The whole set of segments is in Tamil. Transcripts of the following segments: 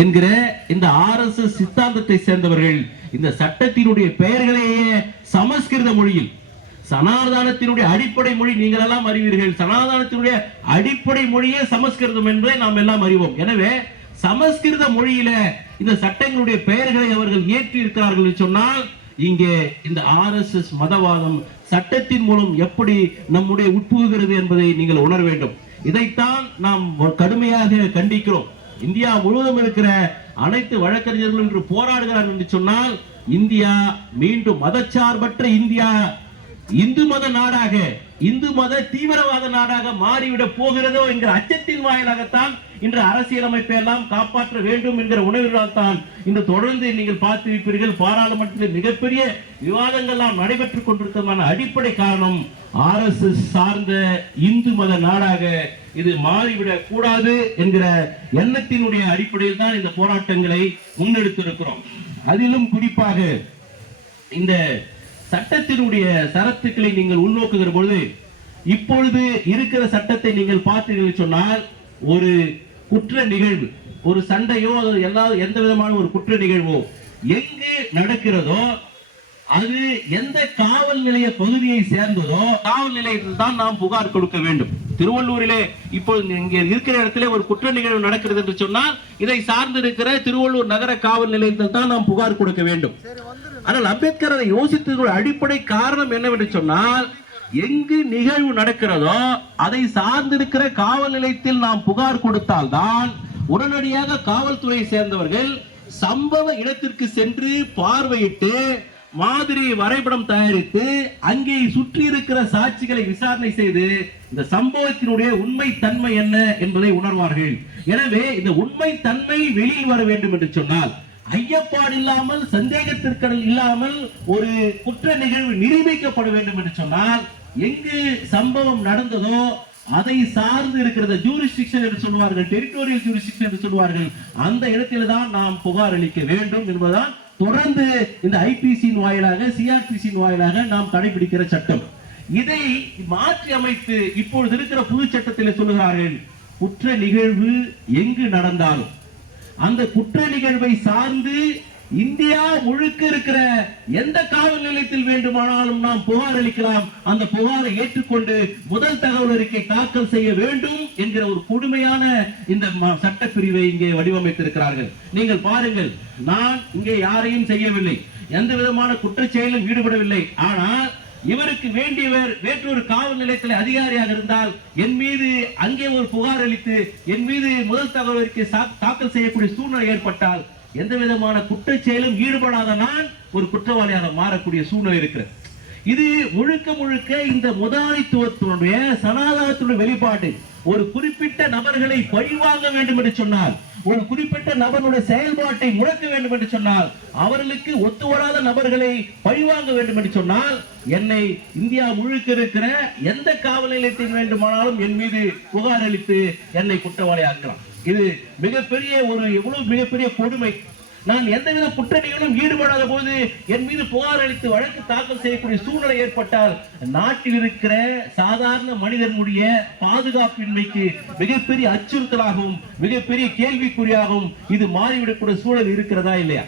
என்கிற இந்த ஆர் எஸ் எஸ் சித்தாந்தத்தை சேர்ந்தவர்கள் இந்த சட்டத்தினுடைய பெயர்களையே சமஸ்கிருத மொழியில் சனாதானத்தினுடைய அடிப்படை மொழி நீங்கள் எல்லாம் அறிவீர்கள். சனாதானத்தினுடைய அடிப்படை மொழியே சமஸ்கிருதம் என்பதை நாம் எல்லாம் அறிவோம். எனவே சமஸ்கிருத மொழியில இந்த சட்டங்களுடைய பெயர்களை அவர்கள் ஏற்றி இருக்கிறார்கள் சொன்னால் இங்கே இந்த ஆர்எஸ்எஸ் மதவாதம் சட்டத்தின் மூலம் எப்படி நம்முடைய உட்புகுகிறது என்பதை நீங்கள் உணர வேண்டும். இதைத்தான் நாம் கடுமையாக கண்டிக்கிறோம். இந்தியா முழுவதும் இருக்கிற அனைத்து வழக்கறிஞர்களும் இன்று போராடுகிறார் என்று சொன்னால் இந்தியா மீண்டும் மதச்சார்பற்ற இந்தியா இந்து மத நாடாக இந்து மத தீவிரவாத நாடாக மாறிவிட போகிறதோ என்கிற அச்சத்தின் வாயிலாகத்தான் இன்று அரசியலமைப்பை எல்லாம் காப்பாற்ற வேண்டும் என்கிற உணர்வினால் தான் இன்று தொடர்ந்து நீங்கள் பார்த்திருப்பீர்கள். பாராளுமன்றத்தில் மிகப்பெரிய விவாதங்கள்லாம் நடைபெற்றுக் கொண்டிருக்கிறதுமான அடிப்படை காரணம் ஆர் சார்ந்த இந்து மத நாடாக இது மாறிவிடக் கூடாது என்கிற எண்ணத்தினுடைய அடிப்படையில் தான் இந்த போராட்டங்களை முன்னெடுத்திருக்கிறோம். அதிலும் குறிப்பாக இந்த சட்டத்தினுடைய சரத்துக்களை நீங்கள் உள்நோக்குகிற பொழுது இப்பொழுது இருக்கிற சட்டத்தை நீங்கள் பார்த்தீர்கள் சொன்னால் ஒரு குற்ற நிகழ்வு ஒரு சண்டையோ அது எல்லா எந்த விதமான ஒரு குற்ற நிகழ்வோ எங்கு நடக்கிறதோ அது எந்த காவல் நிலைய பகுதியை சேர்ந்ததோ காவல் நிலையத்தில் தான் நாம் புகார் கொடுக்க வேண்டும். திருவள்ளூரிலே இப்பொழுது இங்கே இருக்கிற இடத்துல ஒரு குற்ற நிகழ்வு நடக்கிறது என்று சொன்னால் இதை சார்ந்திருக்கிற திருவள்ளூர் நகர காவல் நிலையத்தில் தான் நாம் புகார் கொடுக்க வேண்டும். ஆனால் அம்பேத்கர் அதை யோசித்ததோட அடிப்படை காரணம் என்னவென்று சொன்னால் எங்கு நிகழ்வு நடக்கிறதோ அதை சார்ந்திருக்கிற காவல் நிலையத்தில் நாம் புகார் கொடுத்தால்தான் உடனடியாக காவல்துறையை சேர்ந்தவர்கள் சம்பவ இடத்திற்கு சென்று பார்வையிட்டு மாதிரி வரைபடம் தயாரித்து அங்கே சுற்றி இருக்கிற சாட்சிகளை விசாரணை செய்து இந்த சம்பவத்தினுடைய உண்மை தன்மை என்ன என்பதை உணர்வார்கள். எனவே இந்த உண்மை தன்மை வெளியில் வர வேண்டும் என்று சொன்னால் ஐயப்பாடு இல்லாமல் சந்தேகத்திற்கடல் இல்லாமல் ஒரு குற்ற நிகழ்வு நிரூபிக்கப்பட வேண்டும் என்று சொன்னால் எங்கு சம்பவம் நடந்ததோ அதை சார்ந்து இருக்கிறத ஜூரிஸ்டிக்ஷன் என்று சொல்வார்கள் டெரிட்டோரியல் ஜூரிஸ்டிக்ஷன் என்று சொல்வார்கள் அந்த இடத்தில் தான் நாம் புகார் அளிக்க வேண்டும் என்பதுதான் தொடர்ந்து இந்த ஐபிசியின் வாயிலாக சிஆர்பிசியின் வாயிலாக நாம் கடைபிடிக்கிற சட்டம். இதை மாற்றி அமைத்து இப்பொழுது இருக்கிற புது சட்டத்தில் சொல்லுகிறார்கள் குற்ற நிகழ்வு எங்கு நடந்தாலும். அந்த குற்ற நிகழ்வை சார்ந்து இந்தியா முழுக்க இருக்கிற எந்த காவல் நிலையத்தில் வேண்டுமானாலும் நாம் புகார் அளிக்கலாம். அந்த புகாரை ஏற்றுக்கொண்டு முதல் தகவல் அறிக்கை தாக்கல் செய்ய வேண்டும் என்கிற ஒரு கொடுமையான இந்த சட்டப்பிரிவை இங்கே வடிவமைத்திருக்கிறார்கள். நீங்கள் பாருங்கள் நான் இங்கே யாரையும் செய்யவில்லை. எந்த விதமான குற்றச்செயலும் ஈடுபடவில்லை. ஆனால் இவருக்கு வேண்டியவர் வேற்றொரு காவல் நிலையத்தில் அதிகாரியாக இருந்தால் என் மீது அங்கே ஒரு புகார் அளித்து என் மீது முதல் தகவல் அறிக்கை தாக்கல் செய்யக்கூடிய சூழ்நிலை ஏற்பட்டால் எந்த விதமான குற்ற செயலும் ஈடுபடாத நான் ஒரு குற்றவாளியாக மாறக்கூடிய சூழ்நிலை இருக்கிறது. இது முழுக்க முழுக்க இந்த முதலாளித்துவத்தினுடைய சனாதனத்தினுடைய வெளிப்பாடு. ஒரு குறிப்பிட்ட நபர்களை பழிவாங்க வேண்டும் என்று சொன்னால் ஒரு குறிப்பிட்ட நபருடைய செயல்பாட்டை முடக்க வேண்டும் என்று சொன்னால் அவர்களுக்கு ஒத்து வராத நபர்களை பழிவாங்க வேண்டும் என்று சொன்னால் என்னை இந்தியா முழுக்க இருக்கிற எந்த காவல் நிலையத்தின் வேண்டுமானாலும் என் மீது புகார் அளித்து என்னை குற்றவாளி ஆக்கலாம். இது மிகப்பெரிய ஒரு எவ்வளவு மிகப்பெரிய கொடுமை. நான் எந்தவித குற்றணிகளும் ஈடுபடாத போது என் மீது புகார் அளித்து வழக்கு தாக்கல் செய்யக்கூடிய சூழ்நிலை ஏற்பட்டால் நாட்டில் இருக்கிற சாதாரண மனிதனுடைய பாதுகாப்பின்மைக்கு மிகப்பெரிய அச்சுறுத்தலாகவும் மிகப்பெரிய கேள்விக்குறியாகவும் இது மாறிவிடக்கூடிய சூழல் இருக்கிறதா இல்லையா?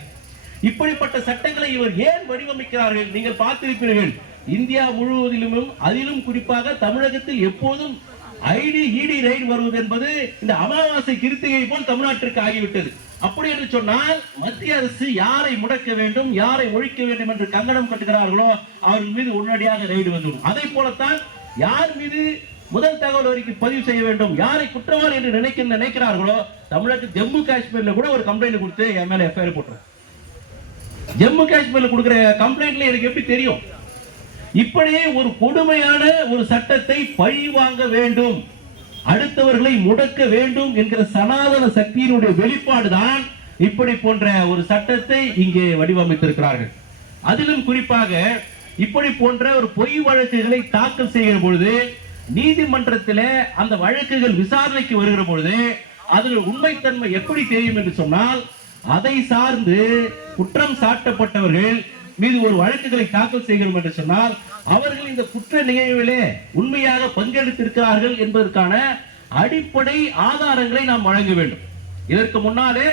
இப்படிப்பட்ட சட்டங்களை இவர் ஏன் வடிவமைக்கிறார்கள்? நீங்கள் பார்த்திருப்பீர்கள் இந்தியா முழுவதிலும் அதிலும் குறிப்பாக தமிழகத்தில் எப்போதும் ஐடி இடி ரைடு வருவது என்பது இந்த அமாவாசை கிருத்திகை போல் தமிழ்நாட்டிற்கு ஆகிவிட்டது. அப்படி என்று சொன்னால் மத்திய அரசு யாரை முடக்க வேண்டும் யாரை ஒழிக்க வேண்டும் என்று கங்கணம் கட்டுகிறார்களோ அவர்கள் மீது உடனடியாக ரைடு வந்துவிடும். அதை போலத்தான் யார் மீது முதல் தகவல் வரைக்கும் பதிவு செய்ய வேண்டும் யாரை குற்றவாளி என்று நினைக்க நினைக்கிறார்களோ தமிழக ஜம்மு காஷ்மீர்ல கூட ஒரு கம்ப்ளைண்ட் கொடுத்து என் மேல எஃப்ஐஆர் போட்டுரும். ஜம்மு காஷ்மீர்ல கொடுக்குற கம்ப்ளைண்ட்ல எனக்கு எப்படி தெரியும்? இப்படியே ஒரு கொடுமையான ஒரு சட்டத்தை பழி வாங்க வேண்டும். அடுத்தவர்களை முடக்க வேண்டும் என்கிற சனாதன சக்தியினுடைய வெளிப்பாடுதான் இப்படி போன்ற ஒரு சட்டத்தை இங்கே வடிவமைத்திருக்கிறார்கள். அதிலும் குறிப்பாக இப்படி போன்ற ஒரு பொய் வழக்குகளை தாக்கல் செய்கிற பொழுது நீதிமன்றத்தில் அந்த வழக்குகள் விசாரணைக்கு வருகிற பொழுது அதில் உண்மைத்தன்மை எப்படி தெரியும் என்று சொன்னால் அதை சார்ந்து குற்றம் சாட்டப்பட்டவர்கள் மீது ஒரு வழக்குகளை தாக்கல் செய்கிறோம் என்று சொன்னால் அவர்கள் இந்த குற்ற நிகழ்விலே உண்மையாக பங்கெடுத்திருக்கிறார்கள் என்பதற்கான அடிப்படை ஆதாரங்களை நாம் வழங்க வேண்டும். இதற்கு முன்னாலே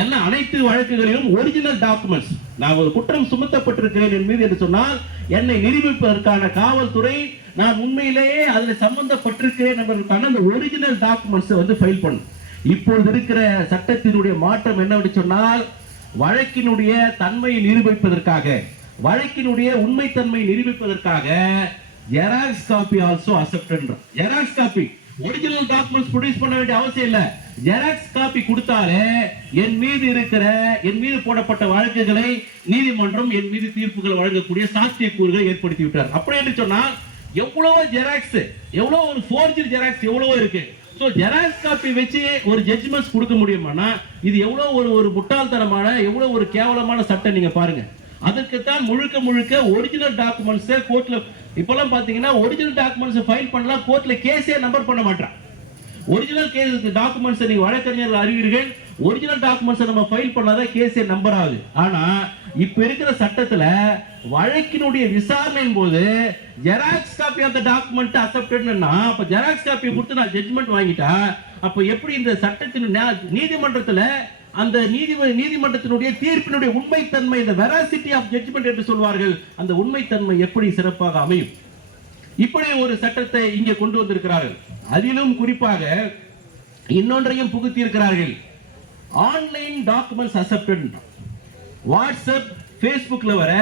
எல்லா அனைத்து வழக்குகளிலும் ஒரிஜினல் டாக்குமெண்ட்ஸ் நான் ஒரு குற்றம் சுமத்தப்பட்டிருக்கிறேன் என் மீது என்று சொன்னால் என்னை நிரூபிப்பதற்கான காவல்துறை நான் உண்மையிலேயே அதில் சம்பந்தப்பட்டிருக்கிறேன் என்பதற்கான அந்த ஒரிஜினல் டாக்குமெண்ட்ஸை வந்து ஃபைல் பண்ணும். இப்பொழுது இருக்கிற சட்டத்தினுடைய மாற்றம் என்னவென்று சொன்னால் வழக்கினுடைய தன்மையை நிரூபிப்பதற்காக வழக்கினுடைய உண்மைத்தன்மை நிரூபிப்பதற்காக xerox copy also accepted xerox copy original documents produce பண்ண வேண்டிய அவசியம் இல்ல. ஜெராக்ஸ் காப்பி கொடுத்தாலே என் மீது இருக்கிற என் மீது போடப்பட்ட வழக்குகளை நீதிமன்றம் என் மீது தீர்ப்புகள் வழங்கக்கூடிய சாத்தியக்கூறுகளை ஏற்படுத்தி விட்டார். அப்படி என்று சொன்னால் எவ்வளவோ ஜெராக்ஸ் எவ்வளவு ஒரு ஃபோர்ஜரி ஜெராக்ஸ் எவ்வளவோ இருக்கு. ஸோ ஜெராக்ஸ் காப்பி வச்சு ஒரு ஜட்ஜ்மெண்ட்ஸ் கொடுக்க முடியுமானா இது எவ்வளோ ஒரு ஒரு முட்டாள்தனமான எவ்வளோ ஒரு கேவலமான சட்டம் நீங்கள் பாருங்க. அதுக்குத்தான் முழுக்க முழுக்க ஒரிஜினல் டாக்குமெண்ட்ஸே கோர்ட்ல இப்போல்லாம் பார்த்தீங்கன்னா ஒரிஜினல் டாக்குமெண்ட்ஸை ஃபைல் பண்ணலாம் கோர்ட்ல கேஸே நம்பர் பண்ண மாட்டான் ஒரிஜினல் கேஸ் டாக்குமெண்ட்ஸை நீங்கள் வழக்கறிஞர்கள் அறிவீர்கள் ஒரிஜினல் டாக்குமெண்ட்ஸை நம்ம ஃபைல் பண்ணாதான் கேஸே நம்பர் ஆகுது. ஆனால் இப்ப இருக்கிற சட்டத்துல வழக்கினுடைய விசாரணையின் போது xerox copy of the document அக்செப்டட்னா அப்ப ஜெராக்ஸ் காப்பி கொடுத்து நான் ஜட்ஜ்மெண்ட் வாங்கிட்டா அப்ப எப்படி இந்த சட்டத்தின் நீதிமன்றத்துல அந்த நீதி நீதிமன்றத்தினுடைய தீர்ப்பினுடைய உண்மைத்தன்மை இந்த வெராசிட்டி ஆஃப் ஜட்ஜ்மெண்ட் என்று சொல்வார்கள் அந்த உண்மைத்தன்மை எப்படி சிறப்பாக அமையும்? இப்படி ஒரு சட்டத்தை இங்கே கொண்டு வந்திருக்கிறார்கள். அதிலும் குறிப்பாக இன்னொன்றையும் புகுத்தி இருக்கிறார்கள் ஆன்லைன் டாக்குமெண்ட்ஸ் அக்செப்டட் வாட்ஸ்அப் ஃபேஸ்புக்கில் வர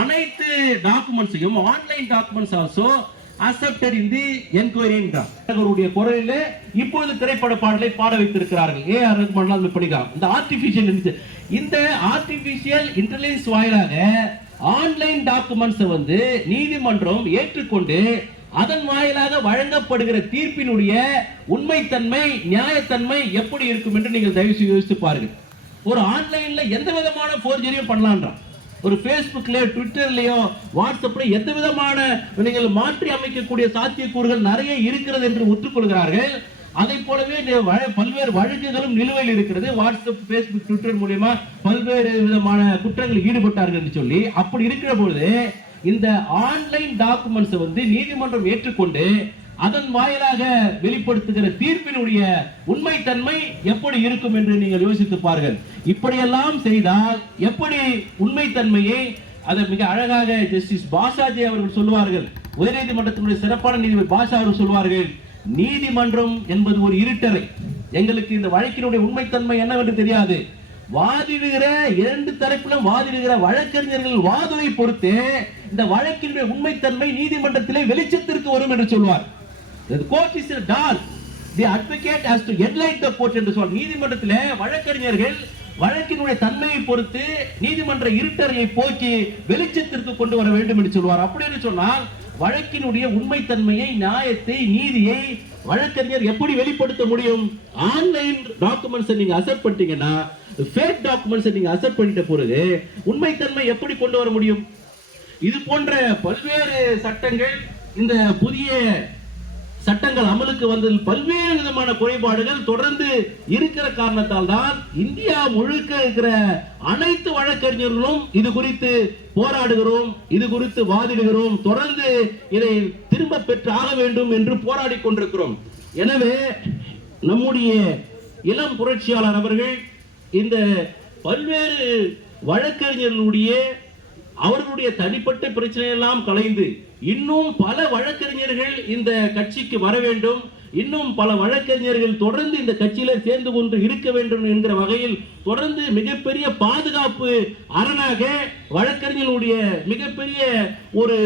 அனைத்து டாக்குமெண்ட்ஸையும் online documents also accepted in the enquiry அவருடைய குரலில் இப்போது திரைப்பட பாடலை பாட வைத்திருக்கிறார்கள். ஏ ஆர் ரஹ்மான் படிக்கலாம் இந்த ஆர்டிஃபிஷியல் இந்த ஆர்டிஃபிஷியல் இன்டெலிஜென்ஸ் வாயிலாக ஆன்லைன் டாக்குமெண்ட்ஸை வந்து நீதிமன்றம் ஏற்றுக்கொண்டு அதன் வாயிலாக வழங்கப்படுகிற தீர்ப்பினுடைய உண்மைத்தன்மை நியாயத்தன்மை எப்படி இருக்கும் என்று நீங்கள் தயவு செய்து யோசித்து பாருங்கள். ஒரு ஆன்லைன்ல எந்த விதமான ஃபோர்ஜரியும் பண்ணலான்றான். ஒரு ஃபேஸ்புக்லயோ ட்விட்டர்லயோ வாட்ஸ்அப்ல எந்த விதமான நீங்கள் மாற்றி அமைக்கக்கூடிய சாத்தியக்கூறுகள் நிறைய இருக்கிறது என்று ஒத்துக்கொள்கிறார்கள். அதை போலவே வழ- பல்வேறு வழக்குகளும் நிலுவையில் இருக்கிறது. வாட்ஸ்அப் ஃபேஸ்புக் ட்விட்டர் மூலியமா பல்வேறு விதமான குற்றங்களில் ஈடுபட்டார்கள் என்று சொல்லி அப்படி இருக்கிற பொழுது இந்த ஆன்லைன் டாக்குமெண்ட்ஸ் வந்து நீதிமன்றம் ஏற்றுக்கொண்டு அதன் வாயிலாக வெளிப்படுத்துகிற தீர்ப்பினுடைய உண்மைத்தன்மை எப்படி இருக்கும் என்று நீங்கள் யோசித்து பாருங்கள். இப்படியெல்லாம் செய்தால் எப்படி உண்மைத்தன்மையை அதை மிக அழகாக ஜஸ்டிஸ் பாஷாஜி அவர்கள் சொல்லுவார்கள். உயர்நீதிமன்றத்தினுடைய சிறப்பான நீதிபதி பாஷா அவர்கள் சொல்வார்கள் நீதிமன்றம் என்பது ஒரு இருட்டறை. எங்களுக்கு இந்த வழக்கினுடைய உண்மைத்தன்மை என்னவென்று தெரியாது. வாதிடுகிற இரண்டு தரப்பிலும் வாதிடுகிற வழக்கறிஞர்கள் வாதனை பொறுத்து இந்த வழக்கினுடைய உண்மைத்தன்மை நீதிமன்றத்திலே வெளிச்சத்திற்கு வரும் என்று சொல்வார். The court is a dawn. The advocate has to enlight the court என்று சொல் நீதிமன்றத்தில் வழக்கறிஞர்கள் வழக்கினுடைய தன்மையை பொறுத்து நீதிமன்ற இருட்டறையை போக்கி வெளிச்சத்திற்கு கொண்டு வர வேண்டும் என்று சொல்வார். அப்படி என்று சொன்னால் வழக்கினுடைய உண்மைத்தன்மையை நியாயத்தை நீதியை வழக்கறிஞர் எப்படி வெளிப்படுத்த முடியும்? ஆன்லைன் டாக்குமெண்ட்ஸை நீங்க அசெப்ட் பண்ணிட்டீங்கன்னா ஃபேக் டாக்குமெண்ட்ஸை நீங்க அசெப்ட் பண்ணிட்ட பிறகு உண்மைத்தன்மை எப்படி கொண்டு வர முடியும்? இது போன்ற பல்வேறு சட்டங்கள் இந்த புதிய சட்டங்கள் அமலுக்கு வந்ததில் பல்வேறு விதமான குறைபாடுகள் தொடர்ந்து இருக்கிற காரணத்தால் தான் இந்தியா முழுக்க இருக்கிற அனைத்து வழக்கறிஞர்களும் இது குறித்து போராடுகிறோம் இது குறித்து வாதிடுகிறோம் தொடர்ந்து இதை திரும்ப பெற்று ஆக வேண்டும் என்று போராடி கொண்டிருக்கிறோம். எனவே நம்முடைய இளம் புரட்சியாளர் அவர்கள் இந்த பல்வேறு வழக்கறிஞர்களுடைய அவர்களுடைய தனிப்பட்ட பிரச்சனையெல்லாம் கலைந்து இன்னும் பல வழக்கறிஞர்கள் இந்த கட்சிக்கு வர வேண்டும். இன்னும் பல வழக்கறிஞர்கள் தொடர்ந்து இந்த கட்சியில சேர்ந்து கொண்டு இருக்க வேண்டும் என்கிற வகையில் தொடர்ந்து மிகப்பெரிய பாதுகாப்பு அரணாக வழக்கறிஞர்களுடைய மிகப்பெரிய ஒரு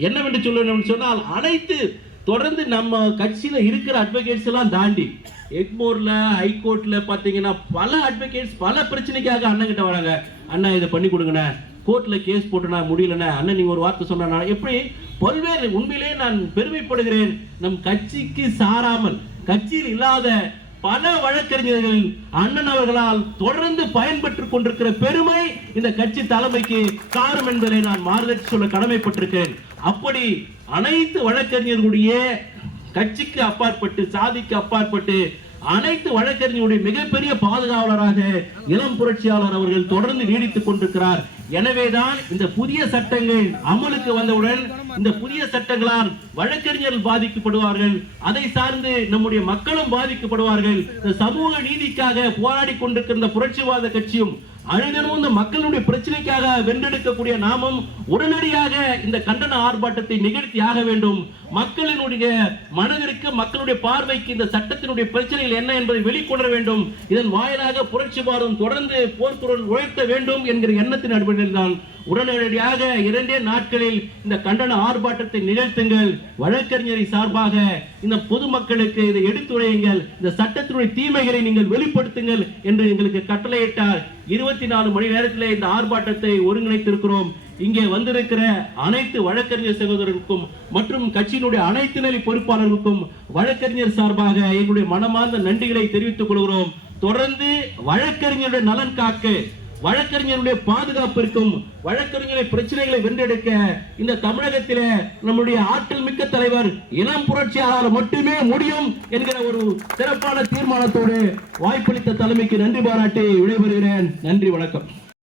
என்னவென்று சொல்லணும் சொன்னால் அனைத்து தொடர்ந்து நம்ம கட்சியில இருக்கிற அட்வொகேட்ஸ் எல்லாம் தாண்டி எக்மோர்ல ஹைகோர்ட்ல பாத்தீங்கன்னா பல அட்வொகேட்ஸ் பல பிரச்சனைக்காக அண்ணன் கிட்ட வராங்க. அண்ணா இதை பண்ணி கொடுங்கண்ணே. கோர்ட்ல கேஸ் போட்டுனா முடியலண்ணே. அண்ணன் நீங்க ஒரு வார்த்தை சொன்னா எப்படி? பல்வேறு உண்மையிலேயே நான் பெருமைப்படுகிறேன். நம் கட்சிக்கு சாராமல் கட்சியில் இல்லாத பல வழக்கறிஞர்கள் அண்ணன் அவர்களால் தொடர்ந்து பயன்பெற்றுக் கொண்டிருக்கிற பெருமை இந்த கட்சி தலைமைக்கு காரணம் என்பதை நான் மாறுதற்கு சொல்ல கடமைப்பட்டிருக்கிறேன். அப்படி அனைத்து வழக்கறிஞர்களுடைய கட்சிக்கு அப்பாற்பட்டு சாதிக்கு அப்பாற்பட்டு அனைத்து வழக்கறிஞருடைய மிகப்பெரிய பாதுகாவலராக இளம் புரட்சியாளர் அவர்கள் தொடர்ந்து நீடித்துக் கொண்டிருக்கிறார். எனவேதான் இந்த புதிய சட்டங்கள் அமலுக்கு வந்தவுடன் இந்த புதிய சட்டங்களால் வழக்கறிஞர்கள் பாதிக்கப்படுவார்கள். அதை சார்ந்து நம்முடைய மக்களும் பாதிக்கப்படுவார்கள். இந்த சமூக நீதிக்காக போராடி கொண்டிருக்கிற புரட்சிவாத கட்சியும் அனைவரும் இந்த மக்களுடைய பிரச்சனைக்காக வென்றெடுக்கக்கூடிய நாமும் உடனடியாக இந்த கண்டன ஆர்ப்பாட்டத்தை நிகழ்த்தி ஆக வேண்டும். மக்களினுடைய மனதிற்கு மக்களுடைய பார்வைக்கு இந்த சட்டத்தினுடைய பிரச்சனைகள் என்ன என்பதை வெளிக்கொணர வேண்டும். இதன் வாயிலாக புரட்சி பாரம் தொடர்ந்து போர்க்குரல் உயர்த்த வேண்டும் என்கிற எண்ணத்தின் அடிப்படையில் தான் உடனடியாக இரண்டே நாட்களில் இந்த கண்டன ஆர்ப்பாட்டத்தை நிகழ்த்துங்கள். வழக்கறிஞரை சார்பாக இந்த பொதுமக்களுக்கு இதை எடுத்துரையுங்கள். இந்த சட்டத்தினுடைய தீமைகளை நீங்கள் வெளிப்படுத்துங்கள் என்று எங்களுக்கு கட்டளையிட்டார் இருபத்தி நாலு மணி நேரத்தில் இந்த ஆர்ப்பாட்டத்தை ஒருங்கிணைத்திருக்கிறோம். இங்கே வந்திருக்கிற அனைத்து வழக்கறிஞர் சகோதரருக்கும் மற்றும் கட்சியினுடைய அனைத்து நிலை பொறுப்பாளர்களுக்கும் வழக்கறிஞர் சார்பாக எங்களுடைய மனமார்ந்த நன்றிகளை தெரிவித்துக் கொள்கிறோம். தொடர்ந்து வழக்கறிஞருடைய நலன் காக்க வழக்கறிஞருடைய பாதுகாப்பிற்கும் வழக்கறிஞரை பிரச்சனைகளை வென்றெடுக்க இந்த தமிழகத்திலே நம்முடைய ஆற்றல் மிக்க தலைவர் இளம் புரட்சியாளர் மட்டுமே முடியும் என்கிற ஒரு சிறப்பான தீர்மானத்தோடு வாய்ப்பளித்த தலைமைக்கு நன்றி பாராட்டி விடைபெறுகிறேன். நன்றி வணக்கம்.